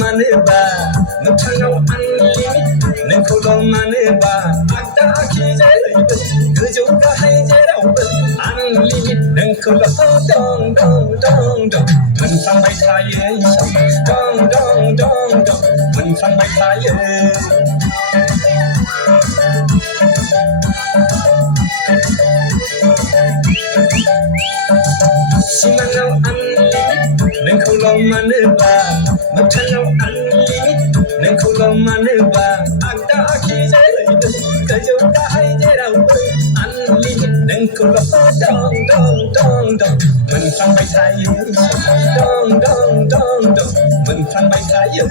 मानोबा मोगथाङाव आनलिमिट नोंखौल' मानोबा आगदा आखि जेरैबो गोजौ गाहाय जेरावबो आनलिमिट नोंखौल' दं दं दं दं मोनफ्लांबाय थायो दं दं दं दं मोनफ्लांबाय थायो सिमाङाव आनलिमिट नोंखौल' मानोबा मोगथाङाव आनलिमिट नोंखौल' मानोबा आगदा आखि जेरैबो गोजौ गाहाय जेरावबो आनलिमिट नोंखौल' दं दं दं दं मोनफ्लांबाय थायो दं दं दं दं मोनफ्लांबाय थायो